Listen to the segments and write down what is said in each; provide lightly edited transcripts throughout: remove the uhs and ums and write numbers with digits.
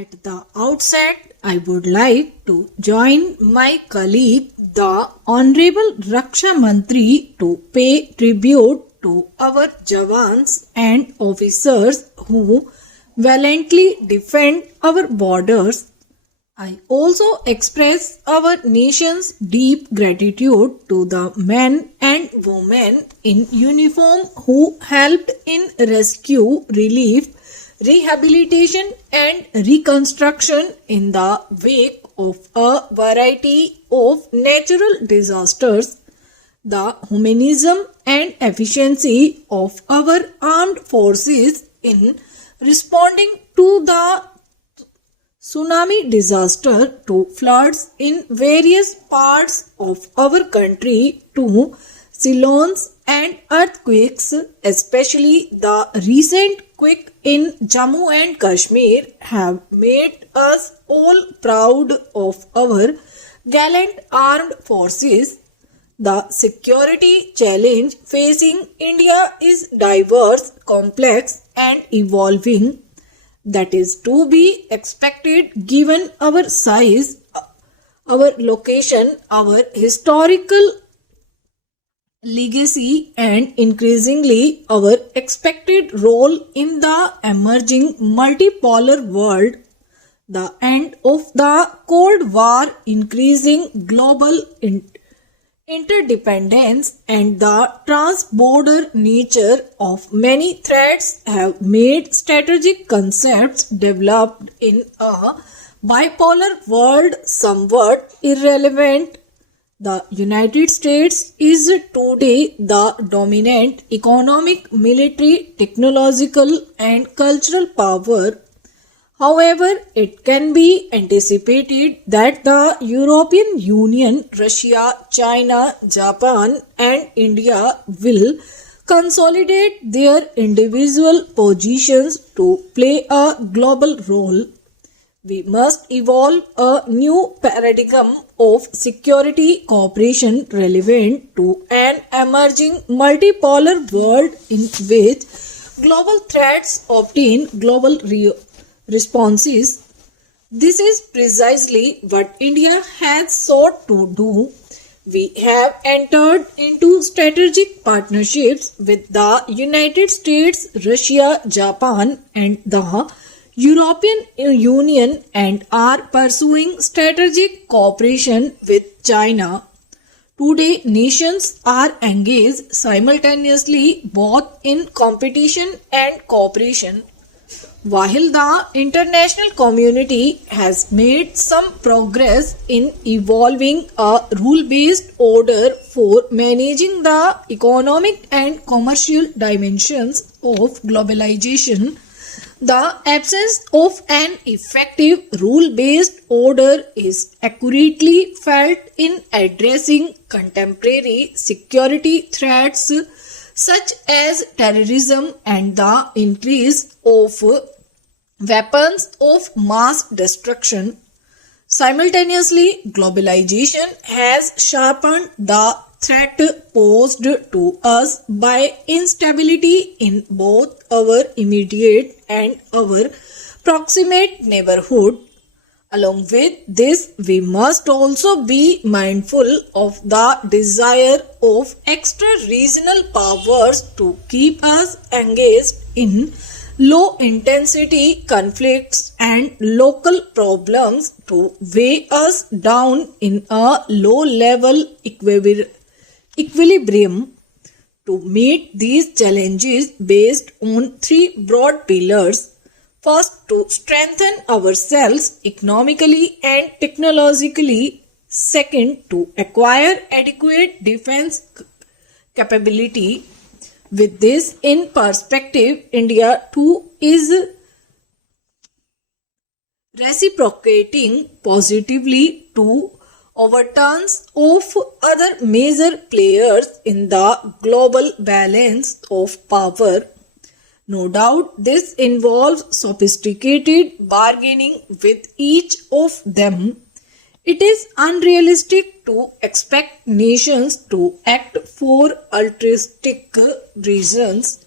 At the outset, I would like to join my colleague, the Honorable Raksha Mantri, to pay tribute to our Jawans and officers who valiantly defend our borders. I also express our nation's deep gratitude to the men and women in uniform who helped in rescue, relief, rehabilitation and reconstruction in the wake of a variety of natural disasters. The humanism and efficiency of our armed forces in responding to the tsunami disaster, to floods in various parts of our country, to cyclones and earthquakes, especially the recent quake in Jammu and Kashmir, have made us all proud of our gallant armed forces. The security challenge facing India is diverse, complex, and evolving. That is to be expected given our size, our location, our historical legacy, and increasingly our expected role in the emerging multipolar world. The end of the Cold War, increasing global interdependence, and the trans-border nature of many threats have made strategic concepts developed in a bipolar world somewhat irrelevant. The United States is today the dominant economic, military, technological, and cultural power. However, it can be anticipated that the European Union, Russia, China, Japan, and India will consolidate their individual positions to play a global role. We must evolve a new paradigm of security cooperation relevant to an emerging multipolar world in which global threats obtain global responses. This is precisely what India has sought to do. We have entered into strategic partnerships with the United States, Russia, Japan, and the European Union, and are pursuing strategic cooperation with China. Today, nations are engaged simultaneously both in competition and cooperation. While the international community has made some progress in evolving a rule-based order for managing the economic and commercial dimensions of globalization, the absence of an effective rule-based order is accurately felt in addressing contemporary security threats such as terrorism and the increase of weapons of mass destruction. Simultaneously, globalization has sharpened the threat posed to us by instability in both our immediate and our proximate neighborhood. Along with this, we must also be mindful of the desire of extra-regional powers to keep us engaged in low-intensity conflicts and local problems to weigh us down in a low-level equilibrium. To meet these challenges based on three broad pillars: first, to strengthen ourselves economically and technologically. Second, to acquire adequate defense capability. With this in perspective, India too is reciprocating positively to overturns of other major players in the global balance of power. No doubt this involves sophisticated bargaining with each of them. It is unrealistic to expect nations to act for altruistic reasons.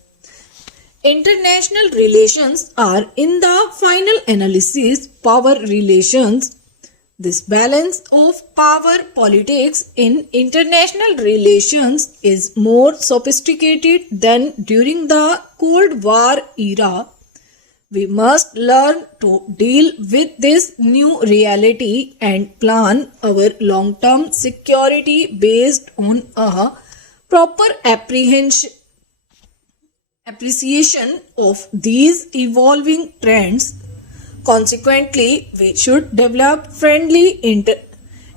International relations are, in the final analysis, power relations. This balance of power politics in international relations is more sophisticated than during the Cold War era. We must learn to deal with this new reality and plan our long term security based on a proper appreciation of these evolving trends. Consequently, we should develop friendly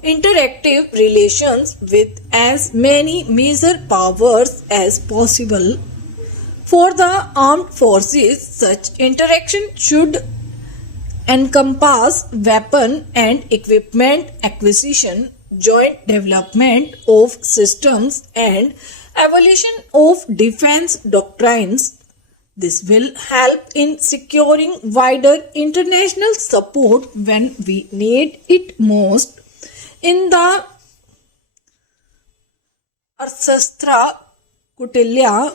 interactive relations with as many major powers as possible. For the armed forces, such interaction should encompass weapon and equipment acquisition, joint development of systems, and evolution of defense doctrines. This will help in securing wider international support when we need it most. In the Arthashastra, Kautilya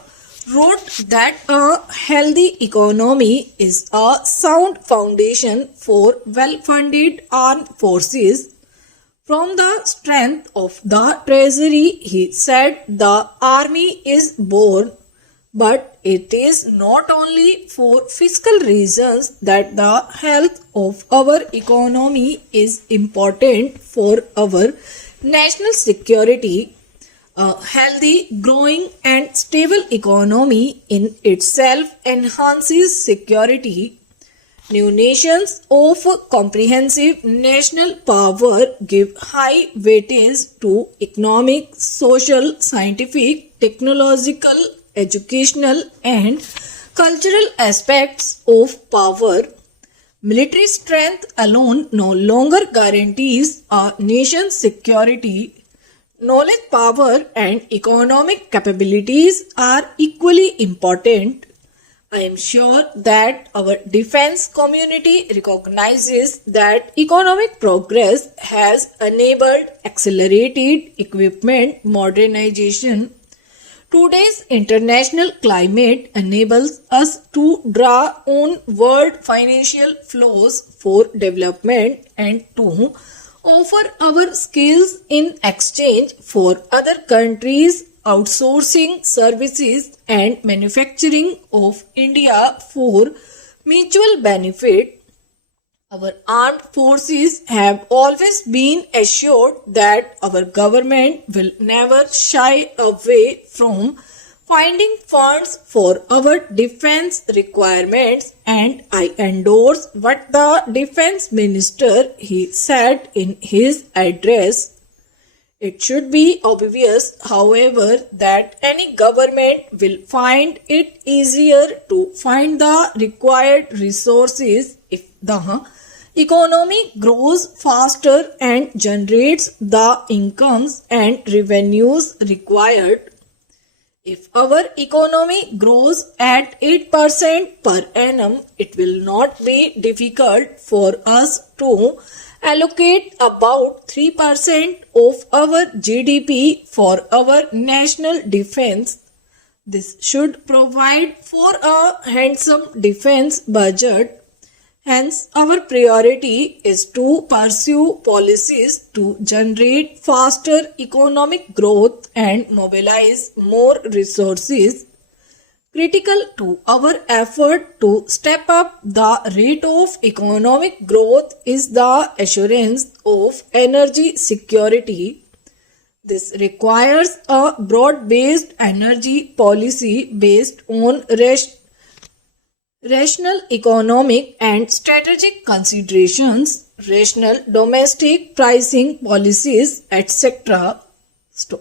wrote that a healthy economy is a sound foundation for well-funded armed forces. From the strength of the treasury, he said, the army is born, but it is not only for fiscal reasons that the health of our economy is important for our national security. A healthy, growing, and stable economy in itself enhances security. New nations of comprehensive national power give high weightage to economic, social, scientific, technological, educational, and cultural aspects of power. Military strength alone no longer guarantees a nation's security. Knowledge, power, and economic capabilities are equally important. I am sure that our defense community recognizes that economic progress has enabled accelerated equipment modernization. Today's international climate enables us to draw on world financial flows for development and to offer our skills in exchange for other countries' outsourcing services and manufacturing of India for mutual benefit. Our armed forces have always been assured that our government will never shy away from finding funds for our defense requirements, and I endorse what the defense minister he said in his address. It should be obvious, however, that any government will find it easier to find the required resources if the economy grows faster and generates the incomes and revenues required. If our economy grows at 8% per annum, it will not be difficult for us to allocate about 3% of our GDP for our national defense. This should provide for a handsome defense budget. Hence, our priority is to pursue policies to generate faster economic growth and mobilize more resources. Critical to our effort to step up the rate of economic growth is the assurance of energy security. This requires a broad-based energy policy based on rational economic and strategic considerations, rational domestic pricing policies, etc.